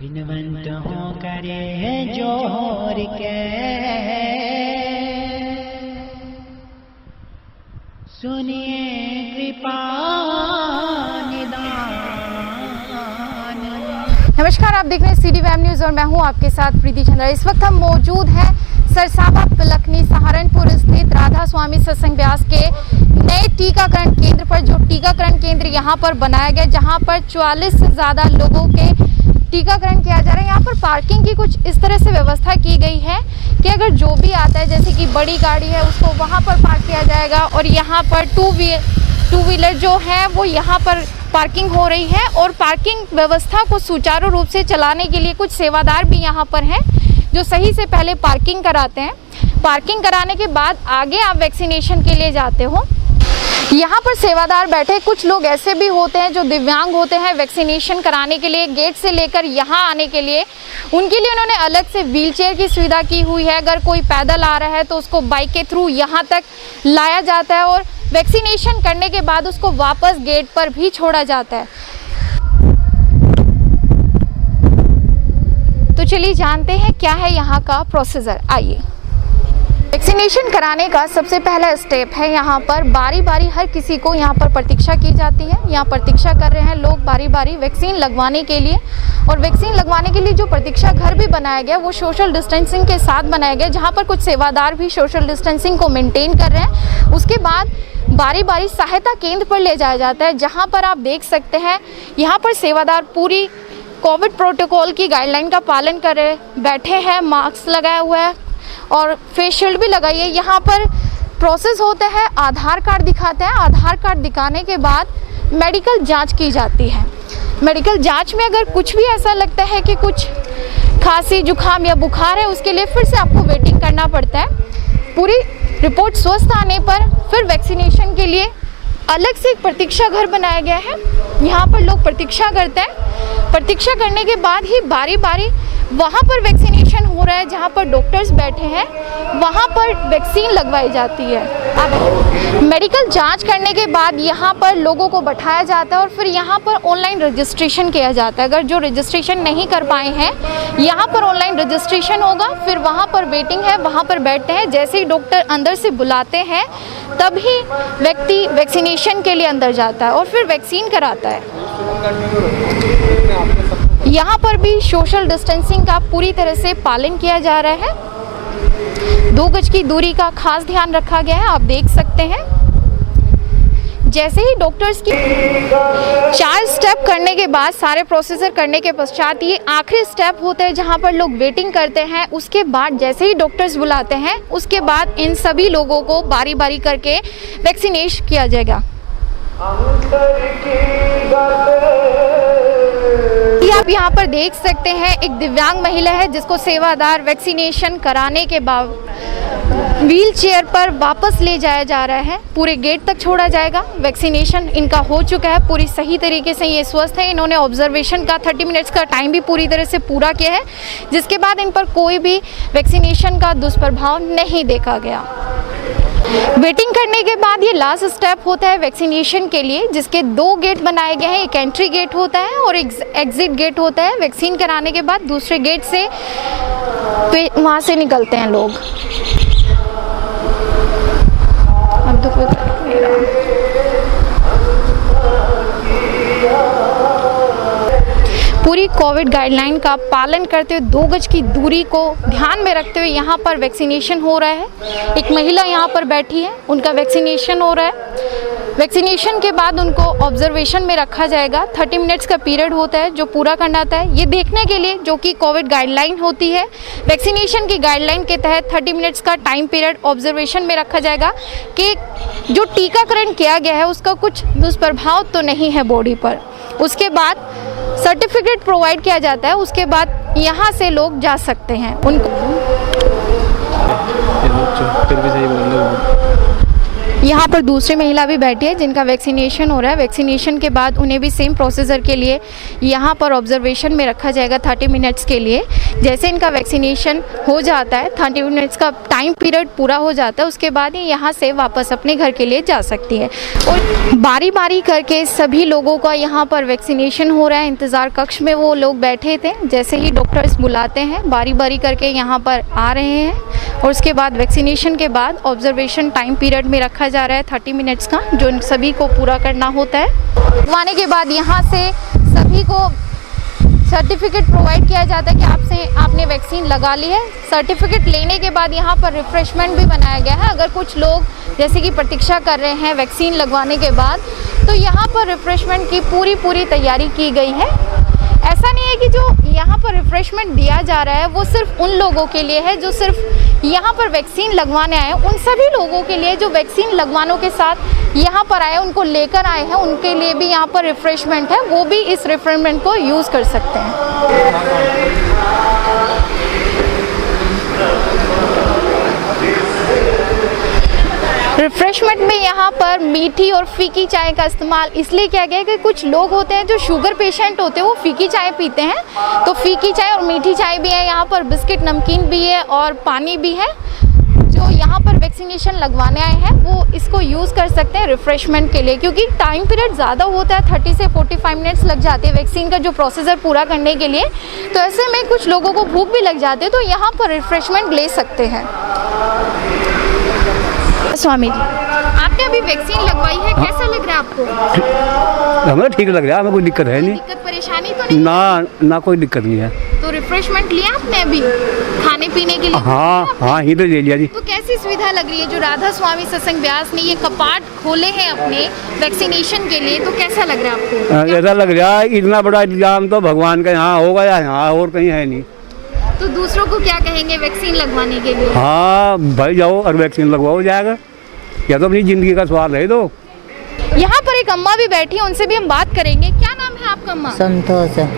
बिनवंत हो करे जोर के सुनिए कृपा निदान। नमस्कार, आप देख रहे हैं सिटी वेब न्यूज़ और मैं हूं आपके साथ प्रीति चंद्रा। इस वक्त हम मौजूद हैं सरसावा पिलखनी सहारनपुर स्थित राधा स्वामी सत्संग व्यास के नए टीकाकरण केंद्र पर। जो टीकाकरण केंद्र यहां पर बनाया गया, जहां पर 44 से ज़्यादा लोगों के टीकाकरण किया जा रहा है। यहाँ पर पार्किंग की कुछ इस तरह से व्यवस्था की गई है कि अगर जो भी आता है, जैसे कि बड़ी गाड़ी है, उसको वहाँ पर पार्क किया जाएगा और यहाँ पर टू व्हीलर जो है वो यहाँ पर पार्किंग हो रही है। और पार्किंग व्यवस्था को सुचारू रूप से चलाने के लिए कुछ सेवादार भी यहाँ पर हैं जो सही से पहले पार्किंग कराते हैं। पार्किंग कराने के बाद आगे आप वैक्सीनेशन के लिए जाते हो। यहाँ पर सेवादार बैठे, कुछ लोग ऐसे भी होते हैं जो दिव्यांग होते हैं। वैक्सीनेशन कराने के लिए गेट से लेकर यहाँ आने के लिए उनके लिए उन्होंने अलग से व्हीलचेयर की सुविधा की हुई है। अगर कोई पैदल आ रहा है तो उसको बाइक के थ्रू यहाँ तक लाया जाता है और वैक्सीनेशन करने के बाद उसको वापस गेट पर भी छोड़ा जाता है। तो चलिए जानते हैं क्या है यहाँ का प्रोसीजर। आइए। वैक्सीनेशन कराने का सबसे पहला स्टेप है, यहाँ पर बारी बारी हर किसी को यहाँ पर प्रतीक्षा की जाती है। यहाँ प्रतीक्षा कर रहे हैं लोग बारी बारी वैक्सीन लगवाने के लिए। और वैक्सीन लगवाने के लिए जो प्रतीक्षा घर भी बनाया गया वो सोशल डिस्टेंसिंग के साथ बनाया गया, जहाँ पर कुछ सेवादार भी सोशल डिस्टेंसिंग को मेंटेन कर रहे हैं। उसके बाद बारी बारी सहायता केंद्र पर ले जाया जाता है, जहाँ पर आप देख सकते हैं यहाँ पर सेवादार पूरी कोविड प्रोटोकॉल की गाइडलाइन का पालन कर रहे बैठे हैं। मास्क लगाया हुआ है और फेस शील्ड भी लगाई है। यहाँ पर प्रोसेस होता है, आधार कार्ड दिखाते हैं। आधार कार्ड दिखाने के बाद मेडिकल जांच की जाती है। मेडिकल जांच में अगर कुछ भी ऐसा लगता है कि कुछ खांसी जुकाम या बुखार है, उसके लिए फिर से आपको वेटिंग करना पड़ता है। पूरी रिपोर्ट स्वस्थ आने पर फिर वैक्सीनेशन के लिए अलग से एक प्रतीक्षा घर बनाया गया है। यहाँ पर लोग प्रतीक्षा करते हैं। प्रतीक्षा करने के बाद ही बारी बारी वहाँ पर वैक्सीनेशन हो रहा है, जहाँ पर डॉक्टर्स बैठे हैं, वहाँ पर वैक्सीन लगवाई जाती है। अब मेडिकल जांच करने के बाद यहाँ पर लोगों को बैठाया जाता है और फिर यहाँ पर ऑनलाइन रजिस्ट्रेशन किया जाता है। अगर जो रजिस्ट्रेशन नहीं कर पाए हैं, यहाँ पर ऑनलाइन रजिस्ट्रेशन होगा। फिर वहाँ पर वेटिंग है, वहाँ पर बैठते हैं। जैसे ही डॉक्टर अंदर से बुलाते हैं तभी व्यक्ति वैक्सीनेशन के लिए अंदर जाता है और फिर वैक्सीन कराता है। यहाँ पर भी सोशल डिस्टेंसिंग का पूरी तरह से पालन किया जा रहा है। 2 गज की दूरी का खास ध्यान रखा गया है, आप देख सकते हैं। जैसे ही डॉक्टर्स की 4 स्टेप करने के बाद, सारे प्रोसीजर करने के पश्चात ये आखिरी स्टेप होता है जहाँ पर लोग वेटिंग करते हैं। उसके बाद जैसे ही डॉक्टर्स बुलाते हैं, उसके बाद इन सभी लोगों को बारी बारी करके वैक्सीनेशन किया जाएगा। आप यहाँ पर देख सकते हैं एक दिव्यांग महिला है जिसको सेवादार वैक्सीनेशन कराने के बाद व्हील चेयर पर वापस ले जाया जा रहा है। पूरे गेट तक छोड़ा जाएगा। वैक्सीनेशन इनका हो चुका है पूरी सही तरीके से, ये स्वस्थ है। इन्होंने ऑब्जर्वेशन का 30 मिनट्स का टाइम भी पूरी तरह से पूरा किया है, जिसके बाद इन पर कोई भी वैक्सीनेशन का दुष्प्रभाव नहीं देखा गया। वेटिंग करने के बाद ये लास्ट स्टेप होता है वैक्सीनेशन के लिए, जिसके 2 गेट बनाए गए हैं। एक एंट्री गेट होता है और एक एग्जिट गेट होता है। वैक्सीन कराने के बाद दूसरे गेट से वहाँ से निकलते हैं लोग। अब तो पूरी कोविड गाइडलाइन का पालन करते हुए 2 गज की दूरी को ध्यान में रखते हुए यहाँ पर वैक्सीनेशन हो रहा है। एक महिला यहाँ पर बैठी है, उनका वैक्सीनेशन हो रहा है। वैक्सीनेशन के बाद उनको ऑब्जर्वेशन में रखा जाएगा। 30 मिनट्स का पीरियड होता है जो पूरा करना आता है, ये देखने के लिए जो कि कोविड गाइडलाइन होती है। वैक्सीनेशन की गाइडलाइन के तहत 30 मिनट्स का टाइम पीरियड ऑब्जर्वेशन में रखा जाएगा कि जो टीकाकरण किया गया है उसका कुछ दुष्प्रभाव तो नहीं है बॉडी पर। उसके बाद सर्टिफिकेट प्रोवाइड किया जाता है। उसके बाद यहाँ से लोग जा सकते हैं। उनको यहाँ पर दूसरी महिला भी बैठी है जिनका वैक्सीनेशन हो रहा है। वैक्सीनेशन के बाद उन्हें भी सेम प्रोसीजर के लिए यहाँ पर ऑब्जर्वेशन में रखा जाएगा 30 मिनट्स के लिए। जैसे इनका वैक्सीनेशन हो जाता है, 30 मिनट्स का टाइम पीरियड पूरा हो जाता है, उसके बाद ही यहाँ से वापस अपने घर के लिए जा सकती है। और बारी बारी करके सभी लोगों का यहाँ पर वैक्सीनेशन हो रहा है। इंतज़ार कक्ष में वो लोग बैठे थे, जैसे ही डॉक्टर्स बुलाते हैं बारी बारी करके यहाँ पर आ रहे हैं और उसके बाद वैक्सीनेशन के बाद ऑब्जर्वेशन टाइम पीरियड में रखा जा रहा है 30 मिनट्स का, जो इन सभी को पूरा करना होता है। लगवाने के बाद यहाँ से सभी को सर्टिफिकेट प्रोवाइड किया जाता है कि आपने वैक्सीन लगा ली है। सर्टिफिकेट लेने के बाद यहाँ पर रिफ्रेशमेंट भी बनाया गया है। अगर कुछ लोग जैसे कि प्रतीक्षा कर रहे हैं वैक्सीन लगवाने के बाद, तो यहाँ पर रिफ्रेशमेंट की पूरी तैयारी की गई है। ऐसा नहीं है कि जो यहाँ पर रिफ्रेशमेंट दिया जा रहा है वो सिर्फ उन लोगों के लिए है जो सिर्फ यहाँ पर वैक्सीन लगवाने आए हैं। उन सभी लोगों के लिए जो वैक्सीन लगवानों के साथ यहाँ पर आए, उनको लेकर आए हैं, उनके लिए भी यहाँ पर रिफ्रेशमेंट है, वो भी इस रिफ्रेशमेंट को यूज़ कर सकते हैं। रिफ्रेशमेंट में यहाँ पर मीठी और फीकी चाय का इस्तेमाल इसलिए किया गया है कि कुछ लोग होते हैं जो शुगर पेशेंट होते हैं, वो फीकी चाय पीते हैं, तो फीकी चाय और मीठी चाय भी है। यहाँ पर बिस्किट नमकीन भी है और पानी भी है। जो यहाँ पर वैक्सीनेशन लगवाने आए हैं वो इसको यूज़ कर सकते हैं रिफ्रेशमेंट के लिए, क्योंकि टाइम पीरियड ज़्यादा होता है, 30 से 45 मिनट्स लग जाते हैं वैक्सीन का जो प्रोसीजर पूरा करने के लिए। तो ऐसे में कुछ लोगों को भूख भी लग जाती है, तो यहाँ पर रिफ्रेशमेंट ले सकते हैं। स्वामी जी, आपने अभी वैक्सीन लगवाई है, कैसा लग रहा है आपको? हमें ठीक लग रहा है, हमें कोई दिक्कत है नहीं। दिक्कत परेशानी तो नहीं? ना कोई दिक्कत नहीं है। तो रिफ्रेशमेंट लिया आपने अभी खाने पीने के लिए? हाँ ही तो ले लिया जी। तो कैसी सुविधा लग रही है जो राधा स्वामी सत्संग ब्यास ने ये कपाट खोले हैं अपने वैक्सीनेशन के लिए, तो कैसा लग रहा है आपको? ऐसा लग रहा है इतना बड़ा इंतजाम तो भगवान का यहाँ होगा या यहाँ और कहीं है नहीं। तो दूसरों को क्या कहेंगे वैक्सीन लगवाने के लिए? हाँ भाई जाओ और वैक्सीन लगवाओ जाएगा, या तो अपनी ज़िंदगी का सवाल है। तो यहाँ पर एक अम्मा भी बैठी है, उनसे भी हम बात करेंगे। क्या नाम है आपका अम्मा? संतोष है।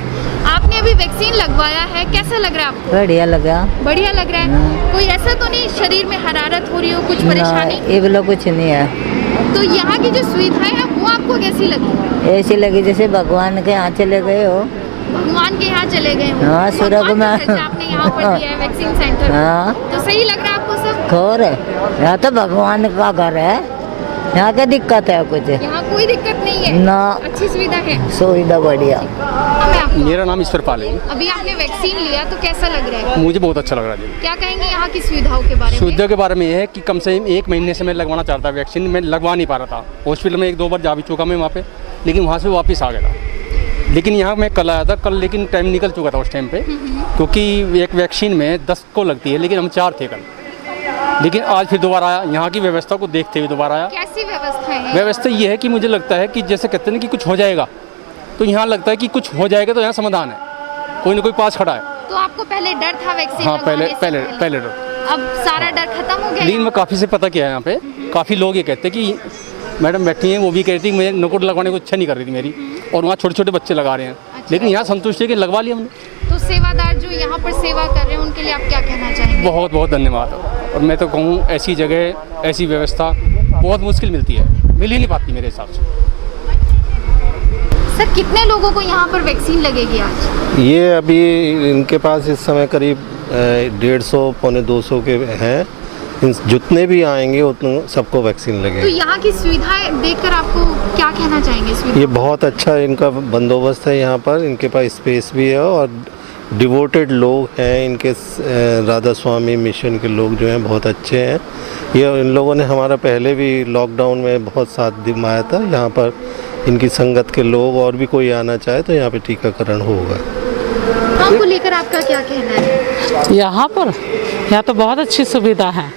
आपने अभी वैक्सीन लगवाया है, कैसा लग रहा है आपको? बढ़िया लगा। बढ़िया लग रहा है। कोई ऐसा तो नहीं शरीर में हरारत हो रही हो, कुछ परेशानी? ये वाला कुछ नहीं है। तो यहाँ की जो सुविधाएं हैं वो आपको कैसी लगी? ऐसी लगी जैसे भगवान के यहाँ चले गए हो। भगवान के यहाँ चले गए हो? हाँ, स्वर्ग में। आपने यहाँ पर दिया है वैक्सीन सेंटर। हाँ, तो सही लग रहा है आपको सब? खोर है, यहाँ तो भगवान का घर है, यहाँ क्या दिक्कत है कुछ? यहाँ कोई दिक्कत नहीं है ना, अच्छी सुविधा है, सुविधा बढ़िया। मेरा नाम ईश्वर पाल है। अभी आपने वैक्सीन लिया तो कैसा लग रहा है? मुझे बहुत अच्छा लग रहा है जी। क्या कहेंगे यहाँ की सुविधाओं के बारे में? सुविधा के बारे में ये है कि कम से कम 1 महीने से मैं लगवाना चाहता था वैक्सीन, मैं लगवा नहीं पा रहा था। हॉस्पिटल में 1-2 बार जा भी चुका मैं वहाँ पे, लेकिन वहाँ से वापस आ गया था। लेकिन यहाँ मैं कल आया था, कल लेकिन टाइम निकल चुका था उस टाइम पे, क्योंकि एक वैक्सीन में 10 को लगती है, लेकिन हम 4 थे कल। लेकिन आज फिर दोबारा आया, यहाँ की व्यवस्था को देखते हुए दोबारा आया। कैसी व्यवस्था है? व्यवस्था ये है कि मुझे लगता है कि जैसे कहते हैं कि कुछ हो जाएगा, तो यहाँ लगता है कि कुछ हो जाएगा तो यहाँ समाधान है, कोई ना कोई पास खड़ा है। तो आपको पहले डर था वैक्सीन हाँ, लगवाने से पहले डर। अब सारा डर खत्म हो गया? लेकिन मैं काफ़ी से पता किया है यहाँ पे, काफ़ी लोग ये कहते हैं कि मैडम बैठी हैं, वो भी कह रही थी मुझे नकोट लगवाने को इच्छा नहीं कर रही थी मेरी, और वहाँ छोटे छोटे बच्चे लगा रहे हैं। लेकिन यहाँ संतुष्ट है कि लगवा लिया हमने। तो सेवादार जो यहाँ पर सेवा कर रहे हैं उनके लिए आप क्या कहना चाहेंगे? बहुत बहुत धन्यवाद। और मैं तो कहूँ ऐसी जगह ऐसी व्यवस्था बहुत मुश्किल मिलती है, मिल ही नहीं पाती मेरे हिसाब से। सर, कितने लोगों को यहाँ पर वैक्सीन लगेगी आज? ये अभी इनके पास इस समय करीब 150 पौने 200 के हैं। जितने भी आएंगे उतने सबको वैक्सीन लगेगी। तो यहाँ की सुविधाएं देखकर आपको क्या कहना चाहेंगे? ये बहुत अच्छा इनका बंदोबस्त है यहाँ पर, इनके पास स्पेस भी है और डिवोटेड लोग हैं इनके, राधा स्वामी मिशन के लोग जो हैं बहुत अच्छे हैं। ये इन लोगों ने हमारा पहले भी लॉकडाउन में बहुत साथ दिमाया था। यहाँ पर इनकी संगत के लोग और भी कोई आना चाहे तो यहाँ पे टीकाकरण होगा। आपको लेकर आपका क्या कहना है? यहाँ तो बहुत अच्छी सुविधा है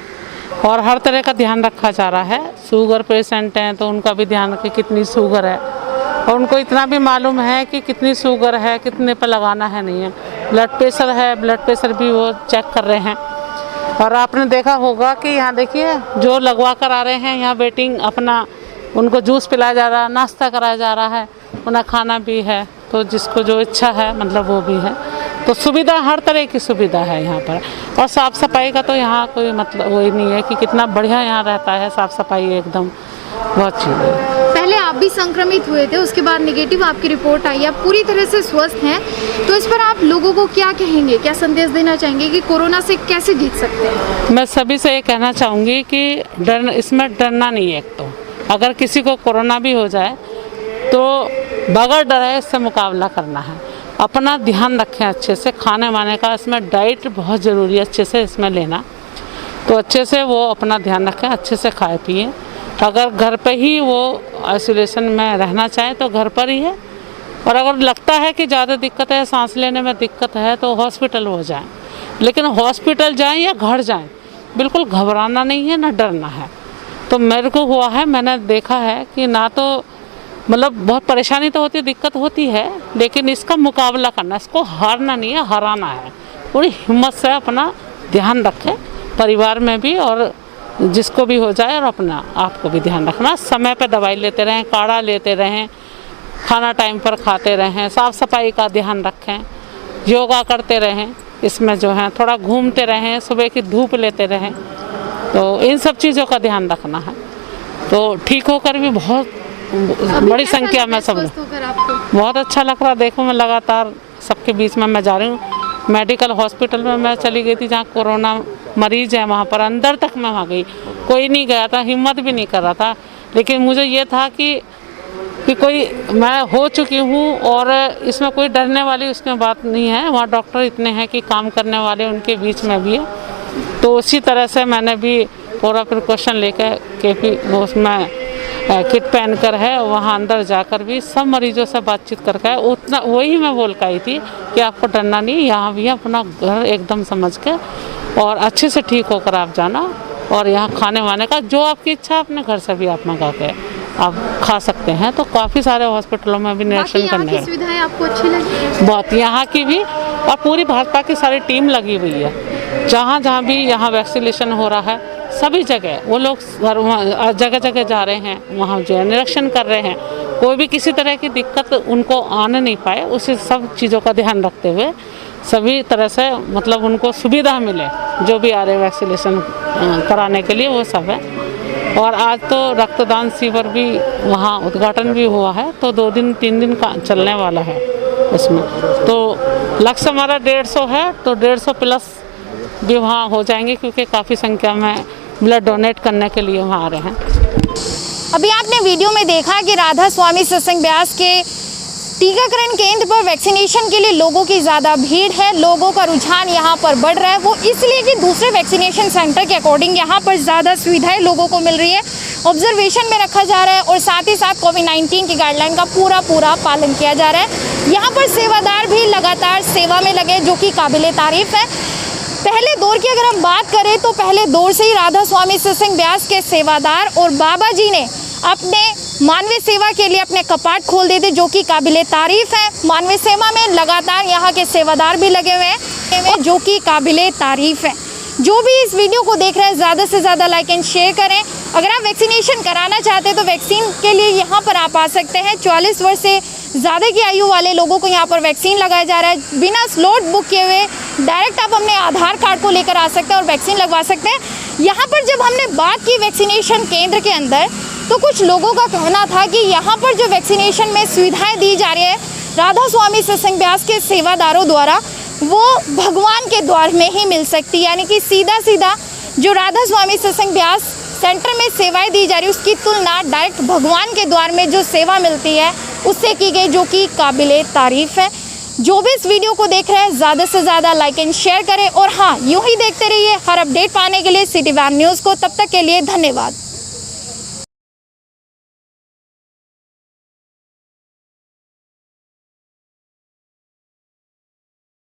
और हर तरह का ध्यान रखा जा रहा है। शुगर पेशेंट हैं तो उनका भी ध्यान रखें कितनी शुगर है, और उनको इतना भी मालूम है कि कितनी शुगर है, कितने पर लगाना है नहीं है। ब्लड प्रेशर है, ब्लड प्रेशर भी वो चेक कर रहे हैं। और आपने देखा होगा कि यहाँ देखिए जो लगवा कर आ रहे हैं यहाँ वेटिंग, अपना उनको जूस पिलाया जा रहा है, नाश्ता कराया जा रहा है, उन्हें खाना भी है, तो जिसको जो इच्छा है मतलब वो भी है। तो सुविधा हर तरह की सुविधा है यहाँ पर। और साफ़ सफाई का तो यहाँ कोई मतलब वही नहीं है कि कितना बढ़िया यहाँ रहता है, साफ़ सफाई एकदम बहुत चीज़ है। पहले आप भी संक्रमित हुए थे, उसके बाद नेगेटिव आपकी रिपोर्ट आई, आप पूरी तरह से स्वस्थ हैं, तो इस पर आप लोगों को क्या कहेंगे, क्या संदेश देना चाहेंगे कि कोरोना से कैसे जीत सकते हैं? मैं सभी से ये कहना चाहूँगी कि इसमें डरना नहीं है। एक तो अगर किसी को कोरोना भी हो जाए तो बगैर डरे इससे मुकाबला करना है। अपना ध्यान रखें अच्छे से, खाने वाने का, इसमें डाइट बहुत ज़रूरी है, अच्छे से इसमें लेना, तो अच्छे से वो अपना ध्यान रखें, अच्छे से खाए पिए। अगर घर पे ही वो आइसोलेशन में रहना चाहे तो घर पर ही है, और अगर लगता है कि ज़्यादा दिक्कत है, सांस लेने में दिक्कत है, तो हॉस्पिटल हो जाएं। लेकिन हॉस्पिटल जाएं या घर जाएं, बिल्कुल घबराना नहीं है, ना डरना है। तो मेरे को हुआ है, मैंने देखा है कि ना तो मतलब बहुत परेशानी तो होती है, दिक्कत होती है, लेकिन इसका मुकाबला करना, इसको हारना नहीं है, हराना है। पूरी हिम्मत से अपना ध्यान रखें, परिवार में भी और जिसको भी हो जाए, और अपना आपको भी ध्यान रखना। समय पर दवाई लेते रहें, काढ़ा लेते रहें, खाना टाइम पर खाते रहें, साफ़ सफाई का ध्यान रखें, योगा करते रहें, इसमें जो है थोड़ा घूमते रहें, सुबह की धूप लेते रहें, तो इन सब चीज़ों का ध्यान रखना है। तो ठीक होकर भी बहुत बड़ी संख्या में सब बहुत अच्छा लग रहा। देखो मैं लगातार सबके बीच में मैं जा रही हूँ। मेडिकल हॉस्पिटल में मैं चली गई थी जहाँ कोरोना मरीज है, वहाँ पर अंदर तक मैं वहाँ गई, कोई नहीं गया था, हिम्मत भी नहीं कर रहा था, लेकिन मुझे ये था कि कोई मैं हो चुकी हूँ और इसमें कोई डरने वाली उसमें बात नहीं है। वहाँ डॉक्टर इतने हैं कि काम करने वाले उनके बीच में भी है, तो उसी तरह से मैंने भी पूरा प्रिकॉशन लेकर के भी उसमें किट पहन कर है, वहाँ अंदर जाकर भी सब मरीजों से बातचीत करके उतना वही मैं बोल के आई थी कि आपको डरना नहीं, यहाँ भी अपना घर एकदम समझ के और अच्छे से ठीक होकर आप जाना। और यहाँ खाने वाने का जो आपकी इच्छा अपने घर से भी आप मंगा के आप खा सकते हैं। तो काफ़ी सारे हॉस्पिटलों में भी निरीक्षण करने की सुविधाएं आपको अच्छी लगी? बहुत, यहाँ की भी और पूरी भाजपा की सारी टीम लगी हुई है। जहाँ जहाँ भी यहाँ वैक्सीनेशन हो रहा है सभी जगह वो लोग जगह जगह जा रहे हैं, वहाँ जो है निरीक्षण कर रहे हैं, कोई भी किसी तरह की दिक्कत उनको आने नहीं पाए, उसी सब चीज़ों का ध्यान रखते हुए सभी तरह से मतलब उनको सुविधा मिले, जो भी आ रहे वैक्सीनेशन कराने के लिए वो सब है। और आज तो रक्तदान शिविर भी वहाँ उद्घाटन भी हुआ है, तो 2 दिन 3 दिन का चलने वाला है इसमें। तो लक्ष्य हमारा 150 है, तो 150 प्लस भी वहाँ हो जाएंगे, क्योंकि काफ़ी संख्या में ब्लड डोनेट करने के लिए वहाँ आ रहे हैं। अभी आपने वीडियो में देखा कि राधा स्वामी सत्संग ब्यास के टीकाकरण केंद्र पर वैक्सीनेशन के लिए लोगों की ज़्यादा भीड़ है, लोगों का रुझान यहाँ पर बढ़ रहा है। वो इसलिए कि दूसरे वैक्सीनेशन सेंटर के अकॉर्डिंग यहाँ पर ज़्यादा सुविधाएं लोगों को मिल रही है, ऑब्जर्वेशन में रखा जा रहा है और साथ ही साथ कोविड-19 की गाइडलाइन का पूरा पालन किया जा रहा है। यहाँ पर सेवादार भी लगातार सेवा में लगे, जो कि काबिले तारीफ़ है। पहले दौर की अगर हम बात करें तो पहले दौर से ही राधा स्वामी सत्संग ब्यास के सेवादार और बाबा जी ने अपने मानवीय सेवा के लिए अपने कपाट खोल दिए थे, जो कि काबिले तारीफ़ है। मानवीय सेवा में लगातार यहाँ के सेवादार भी लगे हुए हैं, जो कि काबिले तारीफ़ है। जो भी इस वीडियो को देख रहे हैं ज़्यादा से ज़्यादा लाइक एंड शेयर करें। अगर आप वैक्सीनेशन कराना चाहते हैं तो वैक्सीन के लिए यहाँ पर आप आ सकते हैं। 44 वर्ष से ज़्यादा की आयु वाले लोगों को यहाँ पर वैक्सीन लगाया जा रहा है। बिना स्लॉट बुक किए हुए डायरेक्ट आप अपने आधार कार्ड को लेकर आ सकते हैं और वैक्सीन लगवा सकते हैं। यहाँ पर जब हमने बात की वैक्सीनेशन केंद्र के अंदर, तो कुछ लोगों का कहना था कि यहाँ पर जो वैक्सीनेशन में सुविधाएं दी जा रही है राधा स्वामी सत्संग ब्यास के सेवादारों द्वारा, वो भगवान के द्वार में ही मिल सकती है। यानी कि सीधा जो राधा स्वामी सत्संग ब्यास सेंटर में सेवाएं दी जा रही है उसकी तुलना डायरेक्ट भगवान के द्वार में जो सेवा मिलती है उससे की गई, जो कि काबिले तारीफ़ है। जो भी इस वीडियो को देख रहे हैं ज़्यादा से ज़्यादा लाइक एंड शेयर करें और हाँ, यूँ ही देखते रहिए हर अपडेट पाने के लिए सिटी वन न्यूज़ को। तब तक के लिए धन्यवाद।